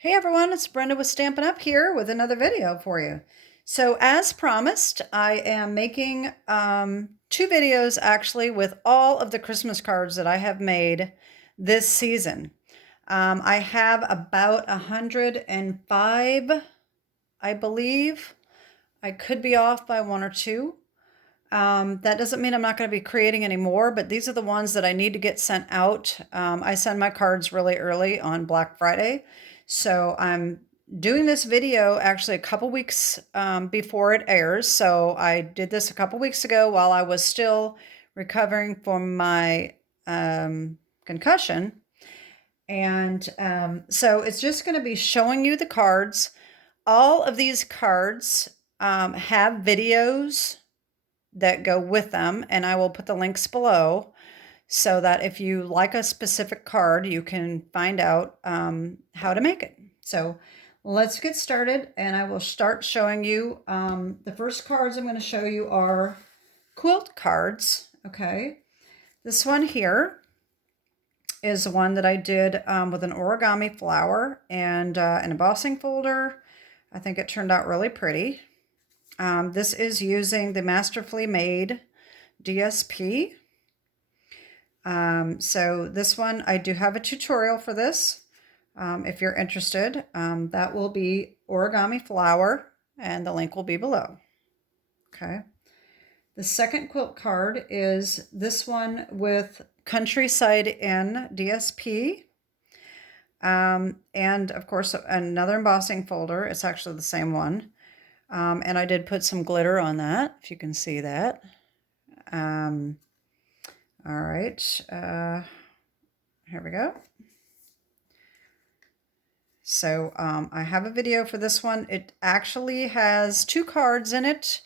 Hey everyone, it's Brenda with Stampin' Up! Here with another video for you. So as promised, I am making two videos actually with all of the Christmas cards that I have made this season. I have about 105, I believe. I could be off by one or two. That doesn't mean I'm not going to be creating any more, but these are the ones that I need to get sent out. I send my cards really early on Black Friday. So I'm doing this video actually a couple weeks before it airs. So I did this a couple weeks ago while I was still recovering from my concussion. And so it's just going to be showing you the cards. All of these cards have videos that go with them, and I will put the links below so that if you like a specific card, you can find out how to make it. So let's get started, and I will start showing you. The first cards I'm going to show you are quilt cards. Okay, this one here is one that I did with an origami flower and an embossing folder. I think it turned out really pretty. This is using the Masterfully Made DSP. So this one, I do have a tutorial for this. If you're interested, that will be origami flower, and the link will be below. Okay. The second quilt card is this one with Countryside Inn DSP. And of course, another embossing folder. It's actually the same one. And I did put some glitter on that, if you can see that. All right, here we go. So I have a video for this one. It actually has two cards in it,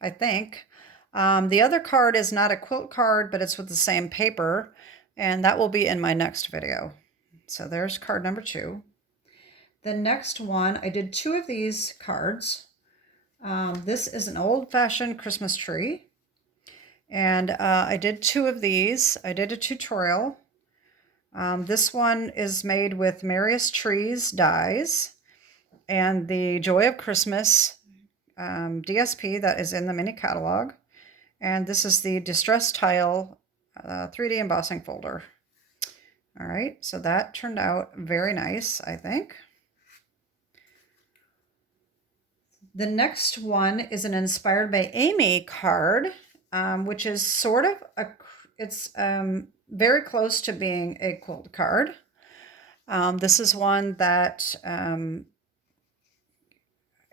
I think. The other card is not a quilt card, but it's with the same paper, and that will be in my next video. So there's card number 2. The next one, I did 2 of these cards. This is an old-fashioned Christmas tree, and I did 2 of these. I did a tutorial. This one is made with Merriest Trees dies and the Joy of Christmas DSP that is in the mini catalog, and this is the Distress Tile 3D embossing folder. All right, so that turned out very nice, I think. The next one is an Inspired by Amy card, which is sort of it's very close to being a quilt card. This is one that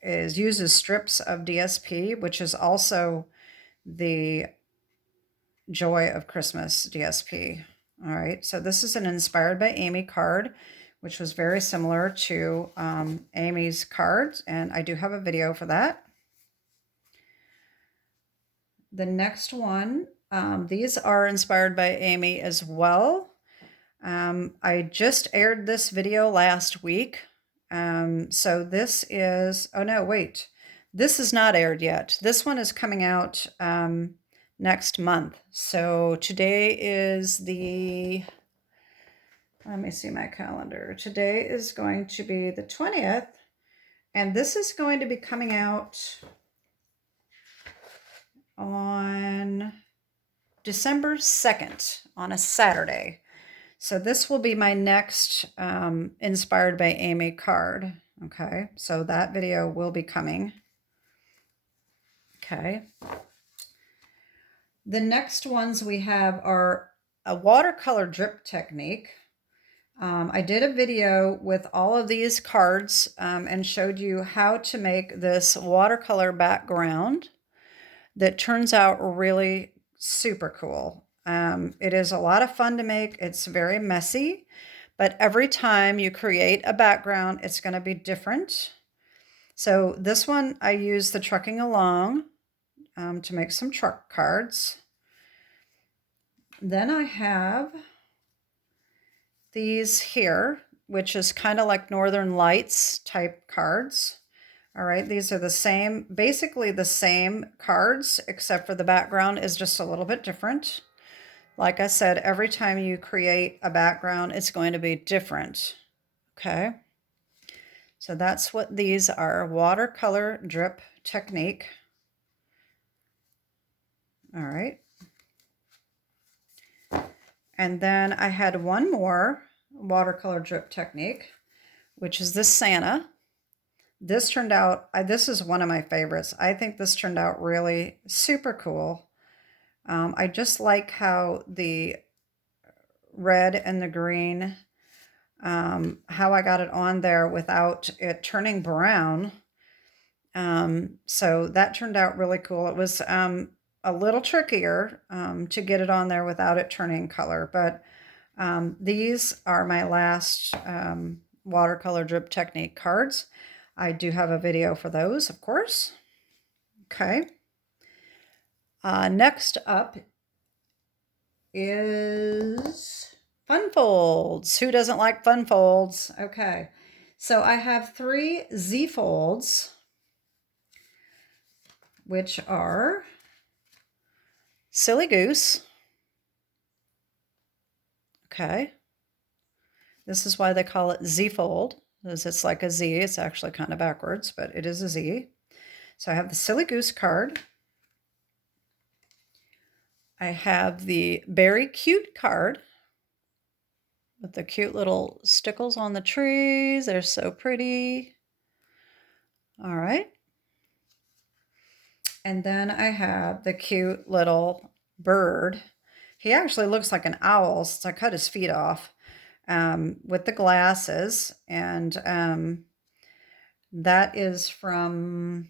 uses strips of DSP, which is also the Joy of Christmas DSP. All right, so this is an Inspired by Amy card, which was very similar to Amy's cards, and I do have a video for that. The next one, these are inspired by Amy as well. I just aired this video last week. So this is, oh no, wait, this is not aired yet. This one is coming out next month. So today is the, let me see my calendar. Today is going to be the 20th, and this is going to be coming out on December 2nd on a Saturday. So this will be my next Inspired by Amy card. Okay, so that video will be coming. Okay. The next ones we have are a watercolor drip technique. I did a video with all of these cards and showed you how to make this watercolor background that turns out really super cool. It is a lot of fun to make. It's very messy, but every time you create a background, it's going to be different. So this one, I use the Trucking Along to make some truck cards. Then I have these here, which is kind of like Northern Lights type cards. All right, these are the same, basically the same cards, except for the background is just a little bit different. Like I said, every time you create a background, it's going to be different. Okay. So that's what these are, watercolor drip technique. All right. And then I had one more watercolor drip technique, which is this Santa. This turned out, this is one of my favorites. I think this turned out really super cool. I just like how the red and the green, how I got it on there without it turning brown. So that turned out really cool. It was a little trickier to get it on there without it turning color, but these are my last watercolor drip technique cards. I do have a video for those, of course. Okay. Next up is fun folds. Who doesn't like fun folds? Okay. So I have 3 Z folds, which are Silly Goose. Okay. This is why they call it Z fold, because it's like a Z. It's actually kind of backwards, but it is a Z. So I have the Silly Goose card. I have the Very Cute card with the cute little stickles on the trees. They're so pretty. All right. And then I have the cute little bird. He actually looks like an owl since I cut his feet off, with the glasses. And that is from,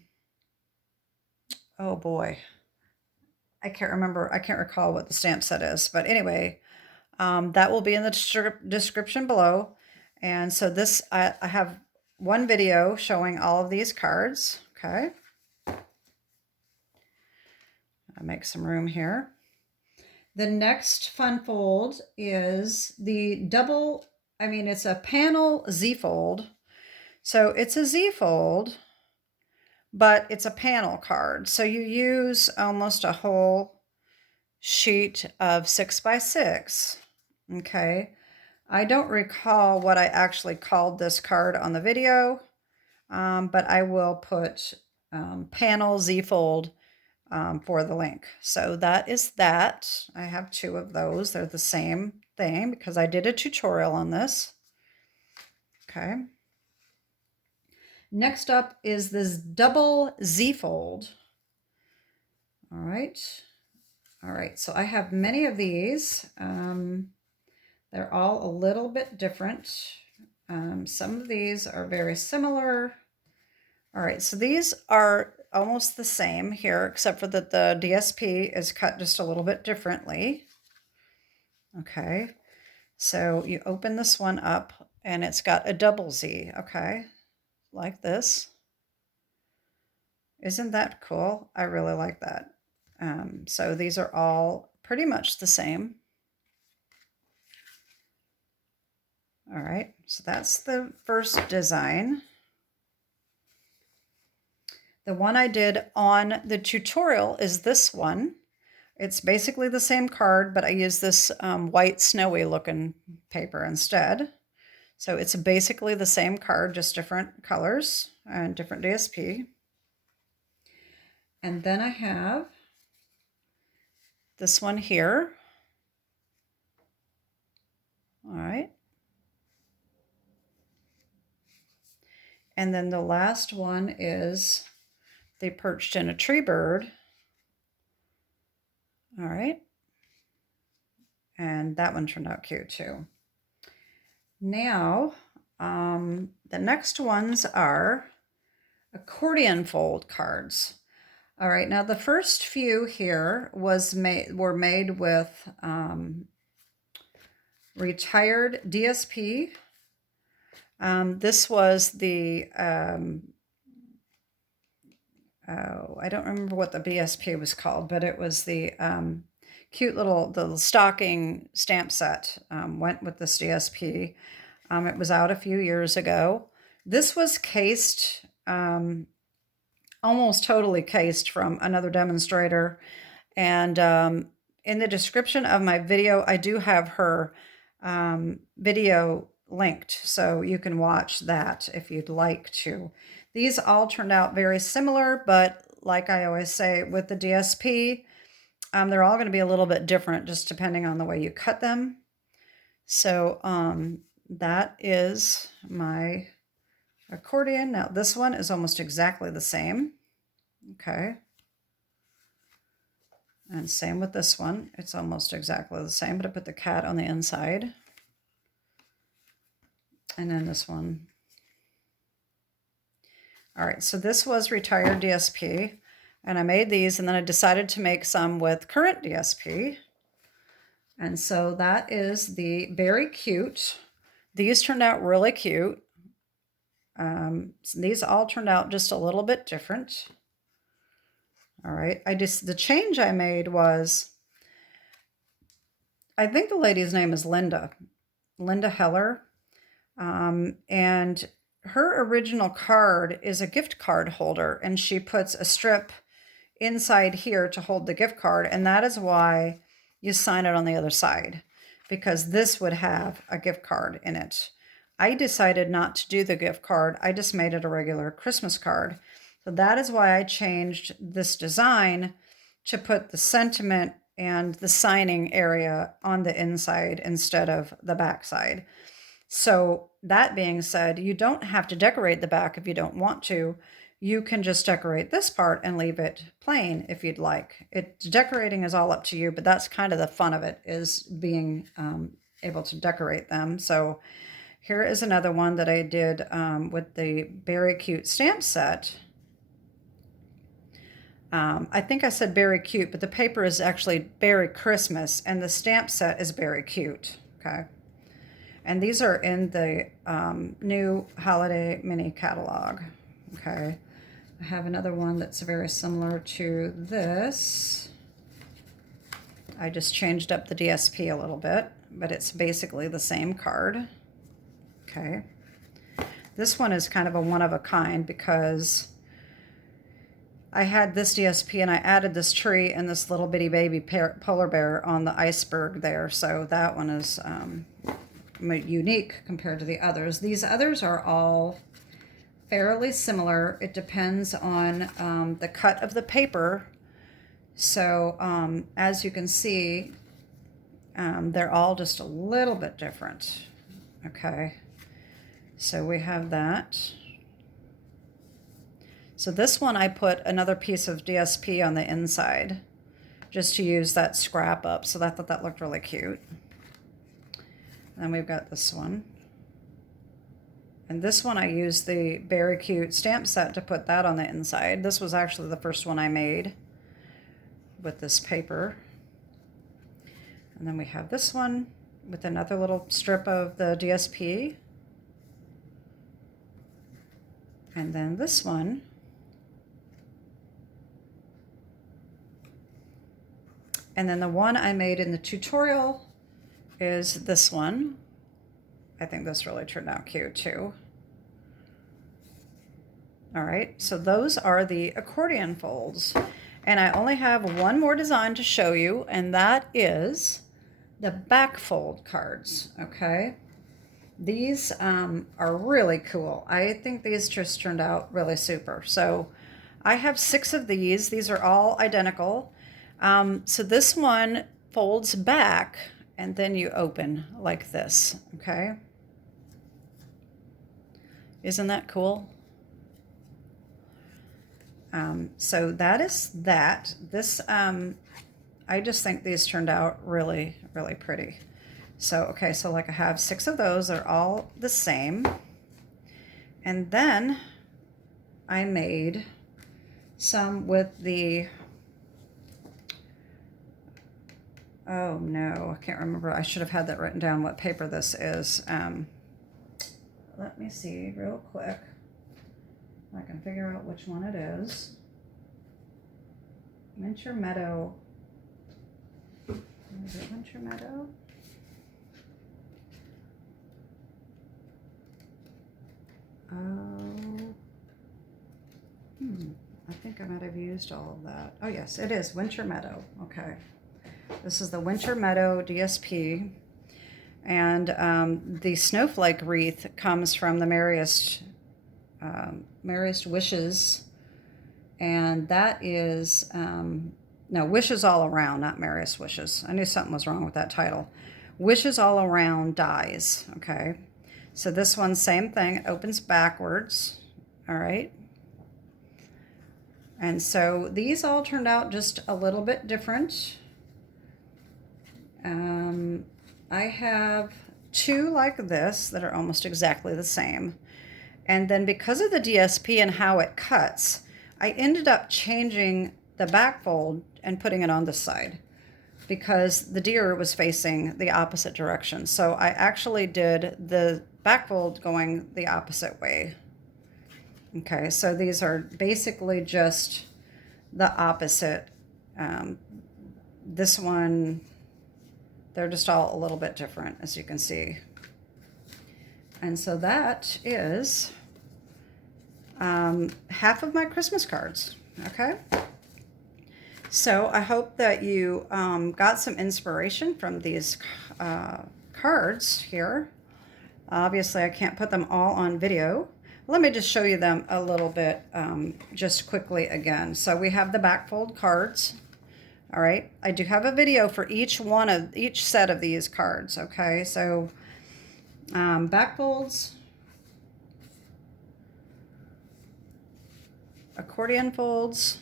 oh boy, I can't remember. I can't recall what the stamp set is. But anyway, that will be in the description below. And so this, I have one video showing all of these cards. Okay. I'll make some room here. The next fun fold is the double, it's a panel Z fold. So it's a Z fold, but it's a panel card. So you use almost a whole sheet of 6x6. Okay. I don't recall what I actually called this card on the video, but I will put panel Z fold for the link. So that is that. I have 2 of those. They're the same thing because I did a tutorial on this. Okay. Next up is this double Z fold. All right. All right. So I have many of these. They're all a little bit different. Some of these are very similar. All right. So these are almost the same here, except for that the DSP is cut just a little bit differently. Okay, so you open this one up and it's got a double Z, okay, like this. Isn't that cool? I really like that. So these are all pretty much the same. All right, so that's the first design. The one I did on the tutorial is this one. It's basically the same card, but I use this white snowy looking paper instead. So it's basically the same card, just different colors and different DSP. And then I have this one here. All right. And then the last one is They Perched in a Tree Bird. All right. And that one turned out cute too. Now, the next ones are accordion fold cards. All right, now the first few here were made with retired DSP. This was the, I don't remember what the BSP was called, but it was the cute little stocking stamp set went with this DSP. It was out a few years ago. This was cased, almost totally cased from another demonstrator. And in the description of my video, I do have her video linked, so you can watch that if you'd like to. These all turned out very similar, but like I always say with the DSP, they're all going to be a little bit different just depending on the way you cut them. So that is my accordion. Now this one is almost exactly the same. Okay. And same with this one. It's almost exactly the same, but I put the cat on the inside. And then this one. All right, so this was retired DSP, and I made these, and then I decided to make some with current DSP. And so that is the Very Cute. These turned out really cute. So these all turned out just a little bit different. All right, the change I made was, I think the lady's name is Linda Heller. And her original card is a gift card holder, and she puts a strip inside here to hold the gift card, and that is why you sign it on the other side, because this would have a gift card in it. I decided not to do the gift card. I just made it a regular Christmas card. So that is why I changed this design to put the sentiment and the signing area on the inside instead of the back side. So that being said, you don't have to decorate the back if you don't want to. You can just decorate this part and leave it plain if you'd like. Decorating is all up to you, but that's kind of the fun of it, is being able to decorate them. So here is another one that I did with the Very Cute stamp set. I think I said Very Cute, but the paper is actually Very Christmas, and the stamp set is Very Cute. Okay. And these are in the new holiday mini catalog. Okay. I have another one that's very similar to this. I just changed up the DSP a little bit, but it's basically the same card. Okay. This one is kind of a one of a kind because I had this DSP and I added this tree and this little bitty baby polar bear on the iceberg there. So that one is unique compared to the others. These others are all fairly similar. It depends on the cut of the paper. So as you can see, they're all just a little bit different. Okay, so we have that. So this one I put another piece of DSP on the inside just to use that scrap up. So I thought that looked really cute. Then we've got this one. And this one I used the Very Cute stamp set to put that on the inside. This was actually the first one I made with this paper. And then we have this one with another little strip of the DSP. And then this one. And then the one I made in the tutorial is this one. I think this really turned out cute too. All right, so those are the accordion folds. And I only have one more design to show you, and that is the back fold cards, okay? These are really cool. I think these just turned out really super. So I have 6 of these. These are all identical. So this one folds back and then you open like this, okay? Isn't that cool? So that is that. This, I just think these turned out really, really pretty. So, okay, so like I have 6 of those. They're all the same. And then I made some with the, oh no, I can't remember. I should have had that written down what paper this is. Let me see real quick. I can figure out which one it is. Winter Meadow. Is it Winter Meadow? Oh. I think I might have used all of that. Oh yes, it is Winter Meadow. Okay. This is the Winter Meadow DSP. And the snowflake wreath comes from the Merriest Wishes. And that is, no, Wishes All Around, not Merriest Wishes. I knew something was wrong with that title. Wishes All Around Dies, okay? So this one, same thing, opens backwards, all right? And so these all turned out just a little bit different. I have two like this that are almost exactly the same. And then because of the DSP and how it cuts, I ended up changing the back fold and putting it on this side because the deer was facing the opposite direction. So I actually did the back fold going the opposite way. Okay, so these are basically just the opposite. This one, they're just all a little bit different, as you can see. And so that is half of my Christmas cards, okay? So I hope that you got some inspiration from these cards here. Obviously, I can't put them all on video. Let me just show you them a little bit just quickly again. So we have the back fold cards. All right, I do have a video for each set of these cards, okay? So back folds, accordion folds,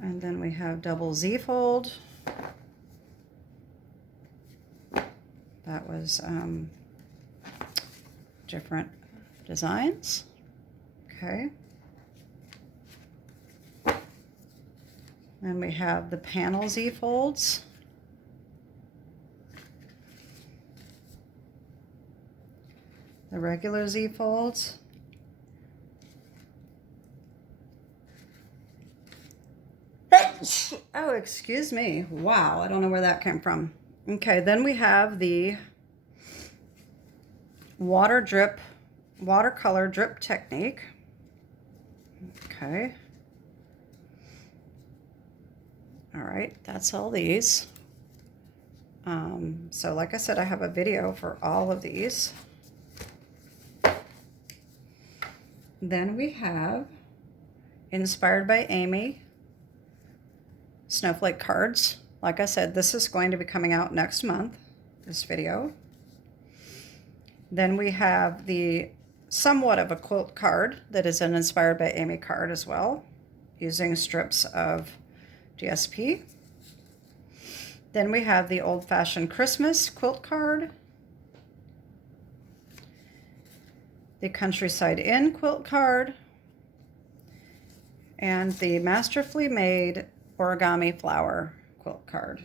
and then we have double Z fold. That was different designs, okay. Then we have the panel Z folds. The regular Z folds. Oh, excuse me. Wow, I don't know where that came from. Okay, then we have the watercolor drip technique. Okay. All right, that's all these. So like I said, I have a video for all of these. Then we have Inspired by Amy Snowflake cards. Like I said, this is going to be coming out next month, this video. Then we have the somewhat of a quilt card that is an Inspired by Amy card as well, using strips of DSP. Then we have the Old Fashioned Christmas quilt card, the Countryside Inn quilt card, and the Masterfully Made Origami Flower quilt card.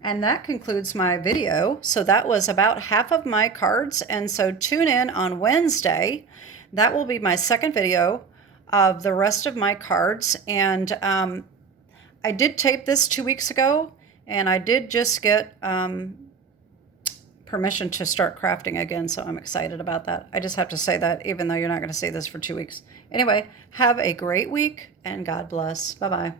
And that concludes my video. So that was about half of my cards. And so tune in on Wednesday. That will be my second video of the rest of my cards. And I did tape this 2 weeks ago, and I did just get permission to start crafting again. So I'm excited about that. I just have to say that, even though you're not going to see this for 2 weeks. Anyway, have a great week, and God bless. Bye-bye.